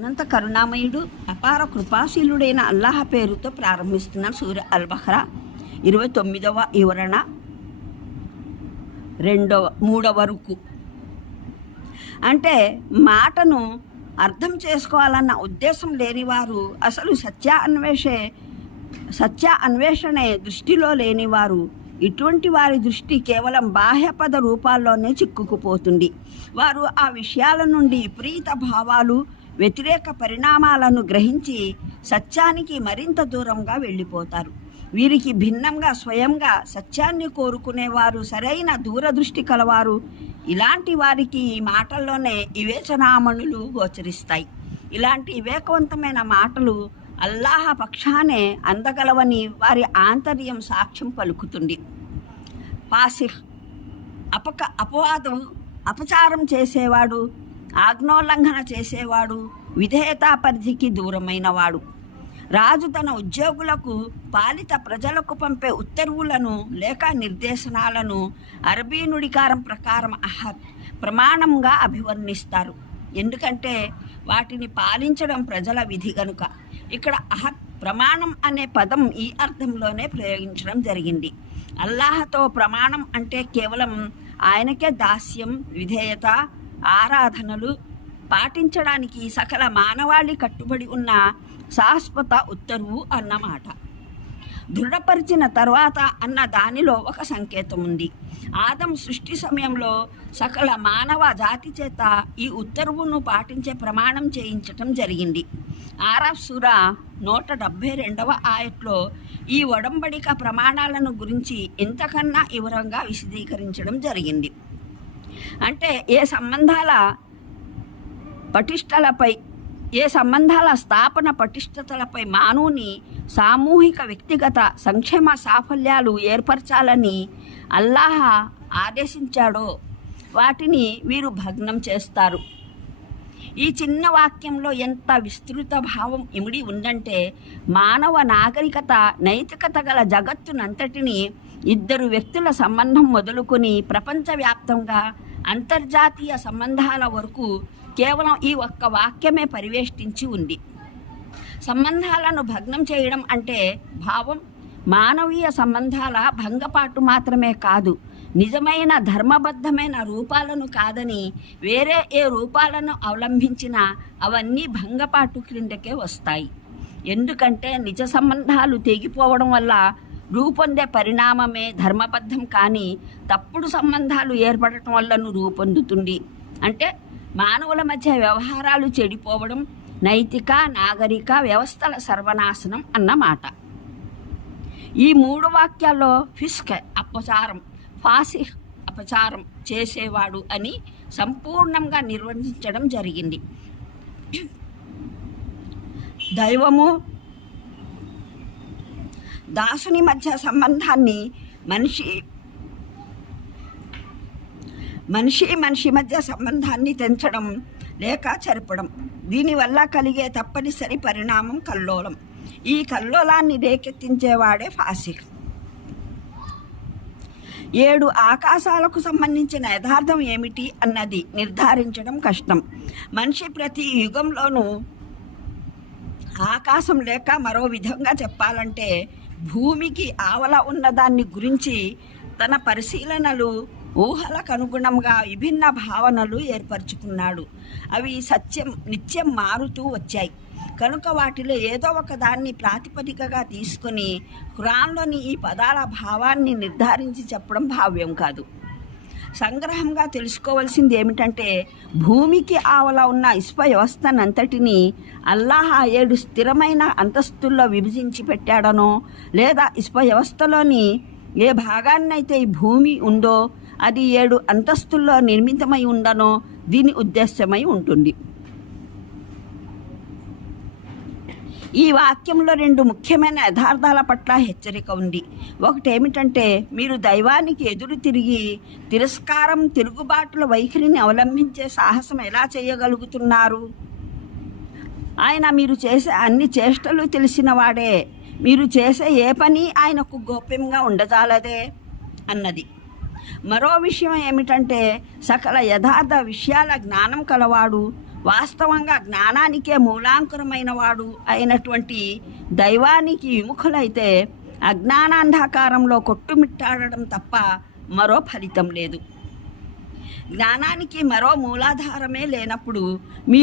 అనంత కరుణామయుడు అపార కృపాశీలుడైన అల్లాహ పేరుతో ప్రారంభిస్తున్న సూర్య అల్ బహ్రా ఇరవై తొమ్మిదవ వివరణ. రెండవ మూడవ వరకు అంటే మాటను అర్థం చేసుకోవాలన్న ఉద్దేశం లేని వారు అసలు సత్య అన్వేషే సత్య అన్వేషణే దృష్టిలో లేనివారు ఇటువంటి వారి దృష్టి కేవలం బాహ్యపద రూపాల్లోనే చిక్కుకుపోతుంది. వారు ఆ విషయాల నుండి విపరీత భావాలు వ్యతిరేక పరిణామాలను గ్రహించి సత్యానికి మరింత దూరంగా వెళ్ళిపోతారు. వీరికి భిన్నంగా స్వయంగా సత్యాన్ని కోరుకునేవారు సరైన దూరదృష్టి కలవారు. ఇలాంటి వారికి ఈ మాటల్లోనే వివేచనామణులు గోచరిస్తాయి. ఇలాంటి వివేకవంతమైన మాటలు అల్లాహ పక్షానే అందగలవని వారి ఆంతర్యం సాక్ష్యం పలుకుతుంది. పాసిహ్ అపక అపవాదం అపచారం చేసేవాడు ఆజ్ఞోల్లంఘన చేసేవాడు విధేయతా పరిధికి దూరమైనవాడు. రాజు తన ఉద్యోగులకు పాలిత ప్రజలకు పంపే ఉత్తర్వులను లేక నిర్దేశనాలను అరబీ నుడికారం ప్రకారం అహత్ ప్రమాణంగా అభివర్ణిస్తారు. ఎందుకంటే వాటిని పాలించడం ప్రజల విధి గనుక. ఇక్కడ అహత్ ప్రమాణం అనే పదం ఈ అర్థంలోనే ప్రయోగించడం జరిగింది. అల్లాహతో ప్రమాణం అంటే కేవలం ఆయనకే దాస్యం విధేయత ఆరాధనలు పాటించడానికి సకల మానవాళి కట్టుబడి ఉన్న శాశ్వత ఉత్తర్వు అన్నమాట. దృఢపరిచిన తర్వాత అన్న దానిలో ఒక సంకేతం ఉంది. ఆదం సృష్టి సమయంలో సకల మానవ జాతి చేత ఈ ఉత్తర్వును పాటించే ప్రమాణం చేయించటం జరిగింది. ఆరఫ్ సురా నూట డెబ్భై రెండవ ఆయట్లో ఈ ఒడంబడిక ప్రమాణాలను గురించి ఇంతకన్నా వివరంగా విశదీకరించడం జరిగింది. అంటే ఏ సంబంధాల పటిష్టలపై ఏ సంబంధాల స్థాపన పటిష్టతలపై మానవుని సామూహిక వ్యక్తిగత సంక్షేమ సాఫల్యాలు ఏర్పరచాలని అల్లాహ ఆదేశించాడో వాటిని వీరు భగ్నం చేస్తారు. ఈ చిన్న వాక్యంలో ఎంత విస్తృత భావం ఇమిడి ఉందంటే మానవ నాగరికత నైతికత గల జగత్తునంతటిని ఇద్దరు వ్యక్తుల సంబంధం మొదలుకొని ప్రపంచవ్యాప్తంగా అంతర్జాతీయ సంబంధాల వరకు కేవలం ఈ ఒక్క వాక్యమే పరివేష్టించి ఉంది. సంబంధాలను భగ్నం చేయడం అంటే భావం మానవీయ సంబంధాల భంగపాటు మాత్రమే కాదు నిజమైన ధర్మబద్ధమైన రూపాలను కాదని వేరే ఏ రూపాలను అవలంబించినా అవన్నీ భంగపాటు క్రిందకే వస్తాయి. ఎందుకంటే నిజ సంబంధాలు తెగిపోవడం వల్ల రూపొందే పరిణామమే ధర్మబద్ధం కానీ తప్పుడు సంబంధాలు ఏర్పడటం వల్లను రూపొందుతుంది అంటే మానవుల మధ్య వ్యవహారాలు చెడిపోవడం నైతిక నాగరిక వ్యవస్థల సర్వనాశనం అన్నమాట. ఈ మూడు వాక్యాల్లో ఫిస్క్ అపచారం ఫాసిహ్ అపచారం చేసేవాడు అని సంపూర్ణంగా నిర్వచించడం జరిగింది. దైవము దాసుని మధ్య సంబంధాన్ని మనిషి మనిషి మనిషి మధ్య సంబంధాన్ని తెంచడం లేక చెరపడం. దీనివల్ల కలిగే తప్పనిసరి పరిణామం కల్లోలం. ఈ కల్లోలాన్ని రేకెత్తించేవాడే ఫాసిక్ ఏడు ఆకాశాలకు సంబంధించిన యథార్థం ఏమిటి అన్నది నిర్ధారించడం కష్టం. మనిషి ప్రతి యుగంలోనూ ఆకాశం లేక మరో విధంగా చెప్పాలంటే భూమికి ఆవల ఉన్న దాన్ని గురించి తన పరిశీలనలు ఊహలకు అనుగుణంగా విభిన్న భావనలు ఏర్పరచుకున్నాడు. అవి సత్యం నిత్యం మారుతూ వచ్చాయి. కనుక వాటిలో ఏదో ఒక దాన్ని ప్రాతిపదికగా తీసుకొని ఖురాన్లోని ఈ పదాల భావాన్ని నిర్ధారించి చెప్పడం భావ్యం కాదు. సంగ్రహంగా తెలుసుకోవాల్సింది ఏమిటంటే భూమికి ఆవల ఉన్న ఇస్ప వ్యవస్థనంతటిని అల్లాహ ఏడు స్థిరమైన అంతస్తుల్లో విభజించి పెట్టాడనో లేదా ఇస్ప వ్యవస్థలోని ఏ భాగాన్నైతే ఈ భూమి ఉందో అది ఏడు అంతస్తుల్లో నిర్మితమై ఉండనో దీని ఉద్దేశ్యమై ఉంటుంది. ఈ వాక్యంలో రెండు ముఖ్యమైన యథార్థాల పట్ల హెచ్చరిక ఉంది. ఒకటి ఏమిటంటే మీరు దైవానికి ఎదురు తిరిగి తిరస్కారం తిరుగుబాటుల వైఖరిని అవలంబించే సాహసం ఎలా చేయగలుగుతున్నారు? ఆయన మీరు చేసే అన్ని చేష్టలు తెలిసిన వాడే. మీరు చేసే ఏ పని ఆయనకు గోప్యంగా ఉండజాలదే అన్నది. మరో విషయం ఏమిటంటే సకల యథార్థ విషయాల జ్ఞానం కలవాడు వాస్తవంగా జ్ఞానానికే మూలాంకురమైన వాడు అయినటువంటి దైవానికి విముఖులైతే అజ్ఞానాంధకారంలో కొట్టుమిట్టాడడం తప్ప మరో ఫలితం లేదు. జ్ఞానానికి మరో మూలాధారమే లేనప్పుడు మీ